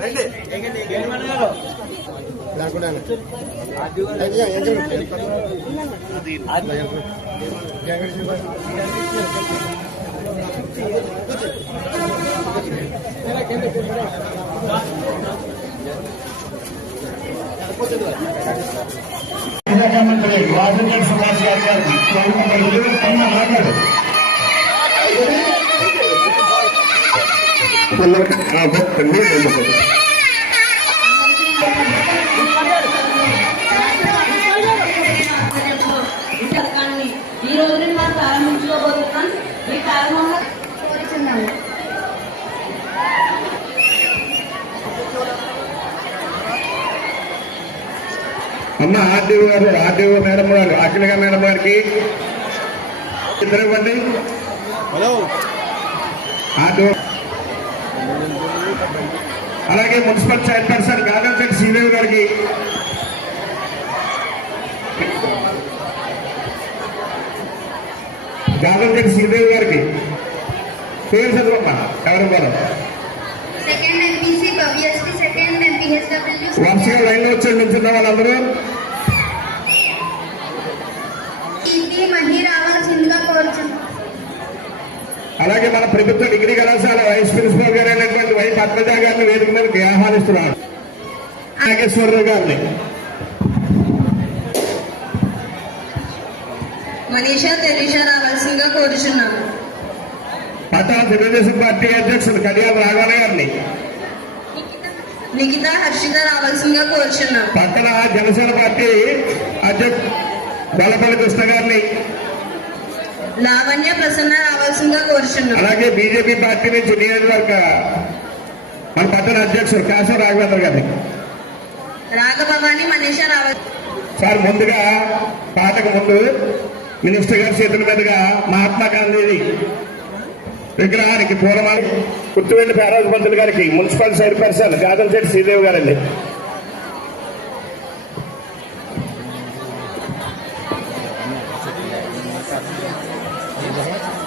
రండి. లేకుండా మంత్రి వాసుదేవ్ సుభాష్ గారు గారు మాట్లాడు ఈ పథకాన్ని ఈ రోజు నుండి మనం ప్రారంభించుకోబోతున్నాం ఈ ప్రారంభంలో కోరుచున్నాము అమ్మ ఆర్డీఓ గారు ఆర్డీఓ మేడం గారు అఖిలగా మేడం గారికి ఇద్దరు ఇవ్వండి హలో. ఆర్డీఓ అలాగే మున్సిపల్ చైర్పర్సన్ గాగంపేట శ్రీదేవి గారికి. గాగంపేట శ్రీదేవి గారికి. పేరు చదవమ్మా ఎవరు ఎంపీహెచ్డబ్ల్యూ వరుసగా లైన్లో వచ్చి నిల్చున్న వాళ్ళందరూ. అలాగే మన ప్రభుత్వ డిగ్రీ కళాశాల వైస్ ప్రిన్సిపల్ గారు అయినటువంటి పద్మజ గారిని వేదిక మీదకి ఆహ్వానిస్తున్నాడు నాగేశ్వరరావు గారిని. మనీషా తెరీషా రావాల్సిందిగా కోరుచున్నాము పట్టణ తెలుగుదేశం పార్టీ అధ్యక్షుడు కడియాల రాఘవయ్య గారిని. నిఖిత హర్షిత రావాల్సిందిగా కోరుచున్నాము పట్టణ జనసేన పార్టీ అధ్యక్షుడు గొల్లపల్లి కృష్ణ గారిని. లావణ్య ప్రసన్న రావాల్సిందిగా కోరుచున్నాము అలాగే బీజేపీ పార్టీ నుంచి నియోజకవర్గ మన పట్టణ అధ్యక్షుడు కాశవ రాఘవేంద్ర గారిని రాఘభవాని మనీషా రావాలి సార్ ముందుగా పాటకు ముందు మినిస్టర్ గారి చేతుల మీదుగా మహాత్మా గాంధీ విగ్రహానికి పూలమాల కుర్తువెల్లి పేరాజు పంతులు గారికి మున్సిపల్ చైర్పర్సన్ గాదంశెట్టి శ్రీదేవి గారండి.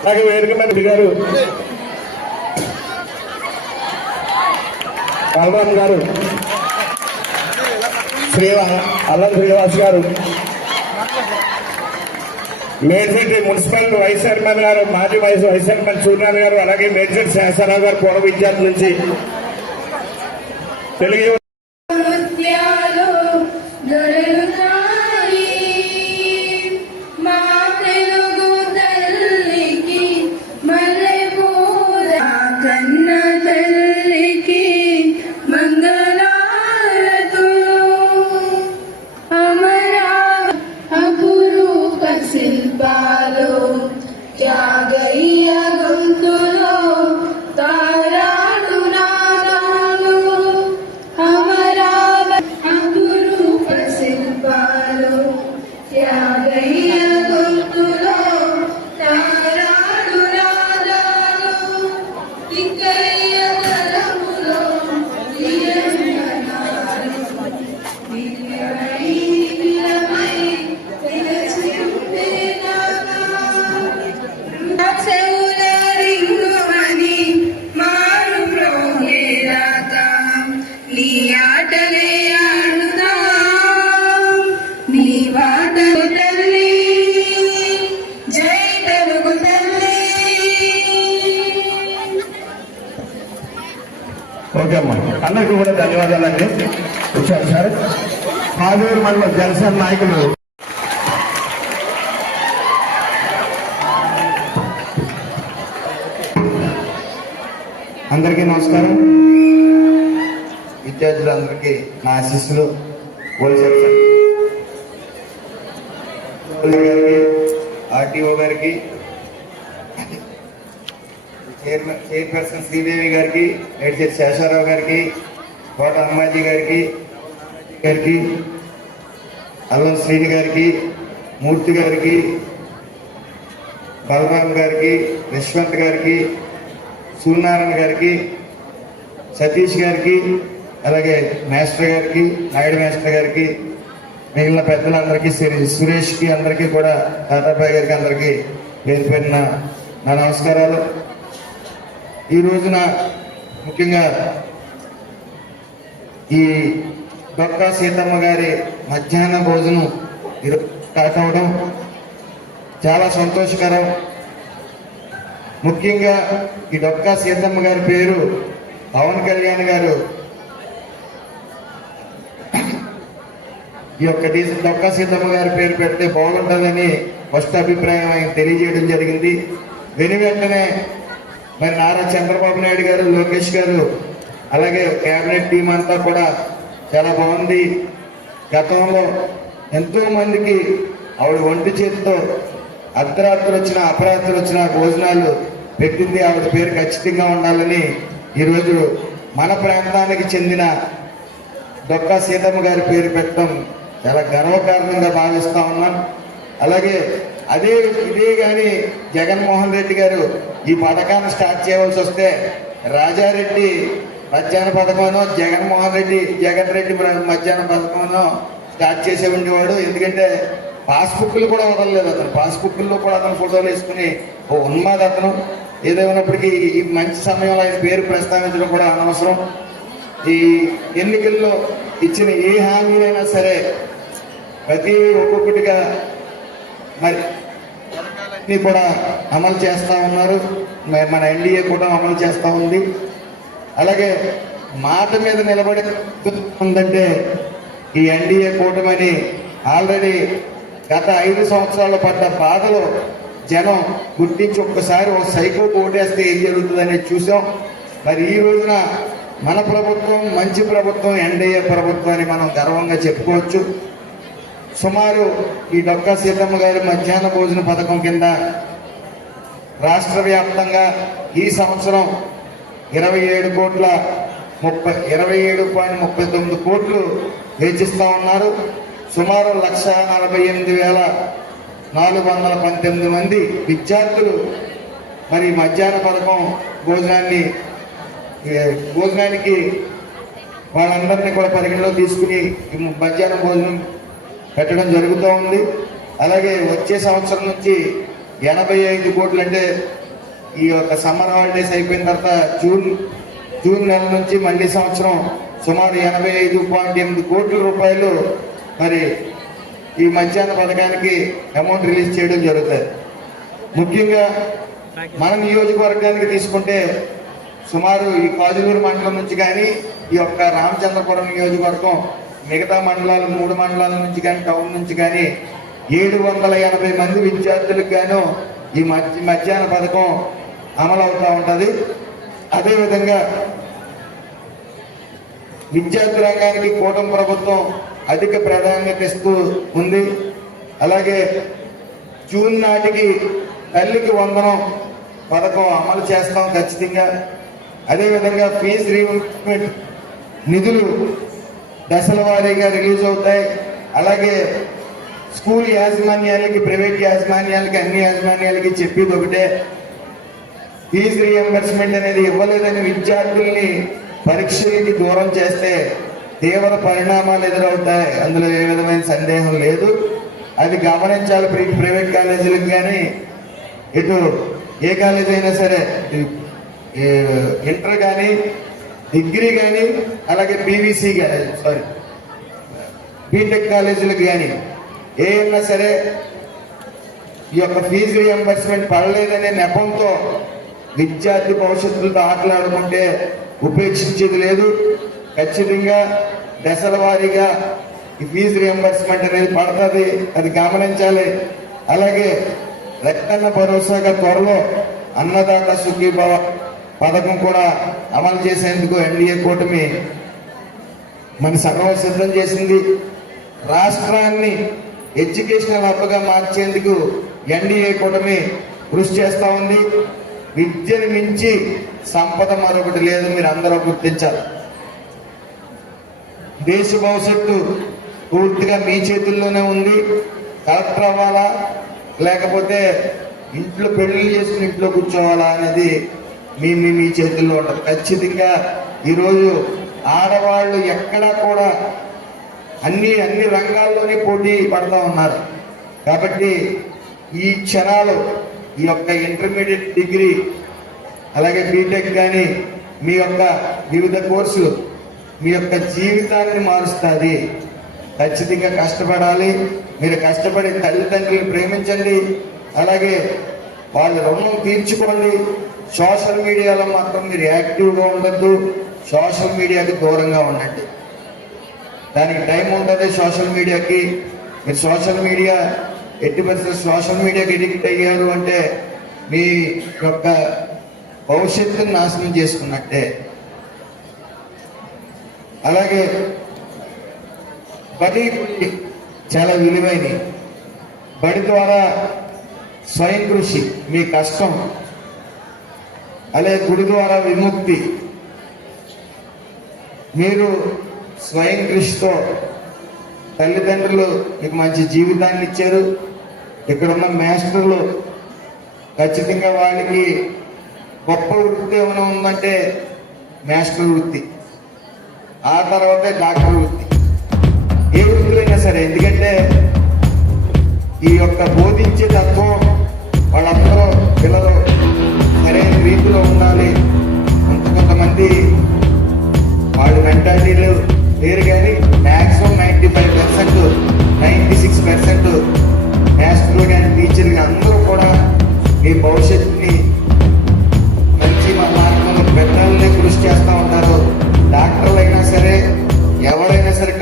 అలాగే వేదిక మీద గారు బలరాం గారు శ్రీవా అల్లం శ్రీనివాస్ గారు మేడ్చెట్టి మున్సిపల్ వైస్ చైర్మన్ గారు మాజీ వైస్ వైస్ చైర్మన్ సూర్యనారాయణ గారు అలాగే మేడ్చెట్టి శాసనరావు గారు పూర్వ విద్యార్థి నుంచి. తెలుగు Yeah. అందరికీ కూడా ధన్యవాదాలండి వచ్చారు సార్. మాధూరు మండల జనసేన నాయకులు. అందరికీ నమస్కారం. విద్యార్థులందరికీ నా ఆశీస్సులు. పోలీస్ గారికి ఆర్టీఓ గారికి చైర్మన్ చైర్పర్సన్ శ్రీదేవి గారికి మేడ్చేటి శేషారావు గారికి కోట అమ్మాజీ గారికి గారికి అల్లం శ్రీని గారికి మూర్తి గారికి బలరాం గారికి యశ్వంత్ గారికి సూర్యనారాయణ గారికి సతీష్ గారికి అలాగే మాస్టర్ గారికి నాయుడు మాస్టర్ గారికి మిగిలిన పెద్దలందరికీ శ్రీ- సురేష్కి అందరికీ కూడా టాటాబాయ్ గారికి అందరికీ పేరు పెట్టిన నా నమస్కారాలు. ఈ రోజున ముఖ్యంగా ఈ డొక్కా సీతమ్మ గారి మధ్యాహ్న భోజనం ఈరోజు స్టార్ట్ అవడం చాలా సంతోషకరం. ముఖ్యంగా ఈ డొక్కా సీతమ్మ గారి పేరు పవన్ కళ్యాణ్ గారు ఈ యొక్క డొక్కా సీతమ్మ గారి పేరు పెడితే బాగుంటుందని ఫస్ట్ అభిప్రాయం ఆయన తెలియజేయడం జరిగింది. వెను వెంటనే మరి నారా చంద్రబాబు నాయుడు గారు లోకేష్ గారు అలాగే కేబినెట్ టీం అంతా కూడా చాలా బాగుంది. గతంలో ఎంతో మందికి ఆవిడ ఒంటి చేతితో అర్ధరాత్రులు వచ్చిన అపరాత్రులు వచ్చిన భోజనాలు పెట్టింది. ఆవిడ పేరు ఖచ్చితంగా ఉండాలని ఈరోజు మన ప్రాంతానికి చెందిన దొక్క సీతమ్మ గారి పేరు పెట్టడం చాలా గర్వకారణంగా భావిస్తా ఉన్నాం. అలాగే అదే ఇదే కానీ జగన్మోహన్ రెడ్డి గారు ఈ పథకాన్ని స్టార్ట్ చేయవలసి వస్తే రాజారెడ్డి మధ్యాహ్న పథకమనో జగన్మోహన్ రెడ్డి జగన్ రెడ్డి మధ్యాహ్న పథకమనో స్టార్ట్ చేసే ఉండేవాడు. ఎందుకంటే పాస్బుక్లు కూడా వదలలేదు అతను. పాస్బుక్ల్లో కూడా అతను ఫోటోలు వేసుకుని ఓ ఉన్మాది అతను. ఏదేమైనప్పటికీ ఈ మంచి సమయంలో ఆయన పేరు ప్రస్తావించడం కూడా అనవసరం. ఈ ఎన్నికల్లో ఇచ్చిన ఏ హామీలైనా సరే ప్రతి ఒక్కొక్కటిగా మరి ని కూడా అమలు చేస్తూ ఉన్నారు. మన ఎన్డీఏ కూడా అమలు చేస్తూ ఉంది. అలాగే మాట మీద నిలబడి ఉందంటే ఈ ఎన్డీఏ కూటమిని ఆల్రెడీ గత ఐదు సంవత్సరాలు పడ్డ బాధలు జనం గుర్తించి ఒక్కసారి ఒక సైకో ఓటేస్తే ఏం జరుగుతుందనేది చూసాం. మరి ఈ రోజున మన ప్రభుత్వం మంచి ప్రభుత్వం ఎన్డీఏ ప్రభుత్వం అని మనం గర్వంగా చెప్పుకోవచ్చు. సుమారు ఈ డొక్కా సీతమ్మ గారి మధ్యాహ్న భోజన పథకం కింద రాష్ట్ర వ్యాప్తంగా ఈ సంవత్సరం ఇరవై ఏడు కోట్ల ముప్పై ఇరవై ఏడు పాయింట్ ముప్పై తొమ్మిది కోట్లు వెచ్చిస్తూ ఉన్నారు. సుమారు లక్ష నలభై ఎనిమిది వేల నాలుగు వందల పంతొమ్మిది మంది విద్యార్థులు మరి మధ్యాహ్న పథకం భోజనాన్ని భోజనానికి వాళ్ళందరినీ కూడా పరిగణలో తీసుకుని మధ్యాహ్న భోజనం పెట్టడం జరుగుతూ ఉంది. అలాగే వచ్చే సంవత్సరం నుంచి ఎనభై ఐదు కోట్లు అంటే ఈ యొక్క సమ్మర్ హాలిడేస్ అయిపోయిన తర్వాత జూన్ జూన్ నెల నుంచి మళ్ళీ సంవత్సరం సుమారు ఎనభై ఐదు పాయింట్ ఎనిమిది కోట్ల రూపాయలు మరి ఈ మధ్యాహ్న పథకానికి అమౌంట్ రిలీజ్ చేయడం జరుగుతుంది. ముఖ్యంగా మన నియోజకవర్గానికి తీసుకుంటే సుమారు ఈ కాజులూరు మండలం నుంచి కానీ ఈ యొక్క రామచంద్రపురం నియోజకవర్గం మిగతా మండలాలు మూడు మండలాల నుంచి కానీ టౌన్ నుంచి కానీ ఏడు వందల ఎనభై మంది విద్యార్థులకు గాను ఈ మధ్య మధ్యాహ్న పథకం అమలు అవుతూ ఉంటుంది. అదేవిధంగా విద్యార్థి రంగానికి కూటమి ప్రభుత్వం అధిక ప్రాధాన్యత ఇస్తూ ఉంది. అలాగే జూన్ నాటికి తల్లికి వందనం పథకం అమలు చేస్తాం ఖచ్చితంగా. అదేవిధంగా ఫీజు రీఇంబర్స్మెంట్ నిధులు దశల వారీగా రిలీజ్ అవుతాయి. అలాగే స్కూల్ యాజమాన్యాలకి ప్రైవేట్ యాజమాన్యాలకి అన్ని యాజమాన్యాలకి చెప్పేది ఒకటే. ఫీజు రియంబర్స్మెంట్ అనేది ఇవ్వలేదని విద్యార్థుల్ని పరీక్షలకి దూరం చేస్తే తీవ్ర పరిణామాలు ఎదురవుతాయి. అందులో ఏ విధమైన సందేహం లేదు. అది గమనించాలి ప్రైవేట్ కాలేజీలకు కానీ ఇటు ఏ కాలేజీ అయినా సరే ఇంటర్ కానీ డిగ్రీ కానీ అలాగే పీవీసీ కానీ సారీ బీటెక్ కాలేజీలకు కానీ ఏమన్నా సరే ఈ యొక్క ఫీజు రియంబర్స్మెంట్ పడలేదనే నెపంతో విద్యార్థి భవిష్యత్తులతో ఆటలాడుకుంటే ఉపేక్షించేది లేదు. ఖచ్చితంగా దశల వారీగా ఈ ఫీజు రియంబర్స్మెంట్ అనేది పడుతుంది. అది గమనించాలి. అలాగే రక్తన్న భరోసాగా త్వరలో అన్నదాత సుఖీభవ పథకం కూడా అమలు చేసేందుకు ఎన్డీఏ కూటమి మన సగం సిద్ధం చేసింది. రాష్ట్రాన్ని ఎడ్యుకేషనల్ హబ్గా మార్చేందుకు ఎన్డీఏ కూటమి కృషి చేస్తూ ఉంది. విద్యను మించి సంపద మరొకటి లేదు మీరు అందరూ గుర్తించాలి దేశ భవిష్యత్తు పూర్తిగా మీ చేతుల్లోనే ఉంది. కలెక్టర్ అవ్వాలా? లేకపోతే ఇంట్లో పెళ్ళి చేసుకుని ఇంట్లో కూర్చోవాలా అనేది మీ మీ మీ చేతుల్లో ఉంటుంది. ఖచ్చితంగా ఈరోజు ఆడవాళ్ళు ఎక్కడా కూడా అన్ని అన్ని రంగాల్లోనే పోటీ పడతా ఉన్నారు. కాబట్టి ఈ క్షణాలు ఈ యొక్క ఇంటర్మీడియట్ డిగ్రీ అలాగే బీటెక్ కానీ మీ యొక్క వివిధ కోర్సులు మీ యొక్క జీవితాన్ని మారుస్తుంది ఖచ్చితంగా కష్టపడాలి. మీరు కష్టపడి తల్లిదండ్రులు ప్రేమించండి. అలాగే వాళ్ళ రుణం తీర్చుకోండి. సోషల్ మీడియాలో మాత్రం మీరు యాక్టివ్గా ఉండద్దు. సోషల్ మీడియాకి దూరంగా ఉండండి. దానికి టైం ఉంటుంది సోషల్ మీడియాకి. మీరు సోషల్ మీడియా ఎట్టి పరిస్థితి సోషల్ మీడియాకి ఎడిక్ట్ అయ్యారు అంటే మీ యొక్క భవిష్యత్తును నాశనం చేసుకున్నట్టే. అలాగే బడి చాలా విలువైనవి బడి ద్వారా స్వయం కృషి మీ కష్టం అలాగే గుడి ద్వారా విముక్తి. మీరు స్వయం కృషితో తల్లిదండ్రులు మీకు మంచి జీవితాన్ని ఇచ్చారు. ఇక్కడ ఉన్న మాస్టర్లు ఖచ్చితంగా వాళ్ళకి గొప్ప వృత్తి ఏమైనా ఉందంటే మాస్టర్ వృత్తి. ఆ తర్వాతే డాక్టర్ వృత్తి. ఏ వృత్తులైనా సరే ఎందుకంటే ఈ యొక్క బోధించే తత్వం వాళ్ళందరూ పిల్లలు సరైన ఉండాలి. కొంత కొంతమంది వాళ్ళ మెంటాలిటీలు లేరు కానీ maximum ninety five percent ninety six percent మాస్టర్లు కానీ టీచర్లు కానీ అందరూ కూడా మీ భవిష్యత్తుని మంచి మా మార్గంలో పెట్టాలనే కృషి చేస్తూ ఉంటారు. డాక్టర్లు అయినా సరే ఎవరైనా సరే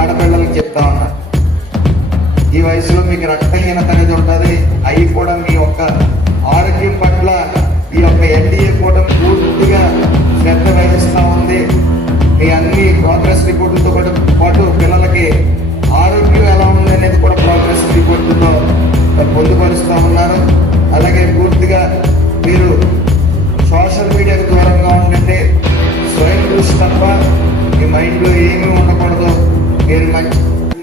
ఆడపిల్లలకు చెప్తా ఉన్నా. ఈ వయసులో మీకు రక్తహీనత అనేది ఉంటుంది అవి కూడా మీ యొక్క ఆరోగ్యం పట్ల ఈ యొక్క ఎన్డీఏ కూడా పూర్తిగా శ్రద్ధ వహిస్తూ ఉంది. మీ అన్ని ప్రోగ్రెస్ రిపోర్టులతో పాటు పాటు పిల్లలకి ఆరోగ్యం ఎలా ఉంది అనేది కూడా ప్రోగ్రెస్ రిపోర్టుతో పొందుపరుస్తూ ఉన్నారు. అలాగే పూర్తిగా మీరు సోషల్ మీడియాకు దూరంగా ఉండండి. స్వయం కృషి తప్ప మీ మైండ్లో ఏమీ మంచి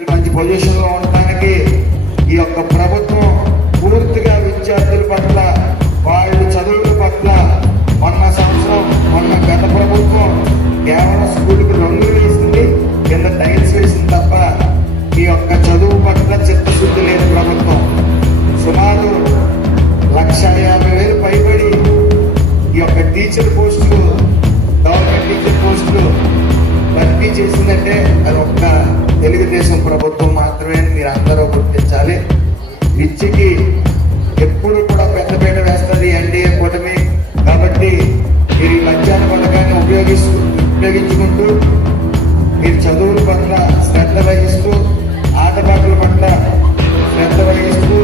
మంచి పొజిషన్లో ఉండడానికి ఈ యొక్క ప్రభుత్వం పూర్తిగా విద్యార్థుల పట్ల వాళ్ళ చదువుల పట్ల మొన్న సంవత్సరం మొన్న గత ప్రభుత్వం కేవలం స్కూల్కి రంగులు వేసింది కింద టైల్స్ వేసింది తప్ప ఈ యొక్క చదువు పట్ల చిత్తశుద్ధి లేని ప్రభుత్వం. సుమారు లక్ష యాభై వేలు పైబడి ఈ యొక్క టీచర్ పోస్టులు గవర్నమెంట్ టీచర్ పోస్టులు భర్తీ చేసిందంటే అది ఒక్క తెలుగుదేశం ప్రభుత్వం మాత్రమే మీరు అందరూ గుర్తించాలి. విద్యకి ఎప్పుడు కూడా పెద్దపీట వేస్తుంది ఎన్డీఏ కూటమి. కాబట్టి మీరు ఈ మధ్యాహ్న పథకాన్ని ఉపయోగిస్తూ ఉపయోగించుకుంటూ మీరు చదువుల పట్ల శ్రద్ధ వహిస్తూ ఆటపాటల పట్ల శ్రద్ధ వహిస్తూ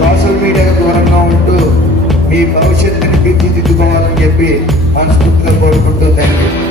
సోషల్ మీడియాకు దూరంగా ఉంటూ మీ భవిష్యత్తుని తీర్చిదిద్దుకోవాలని చెప్పి మనస్ఫూర్తిగా కోరుకుంటూ థ్యాంక్ యూ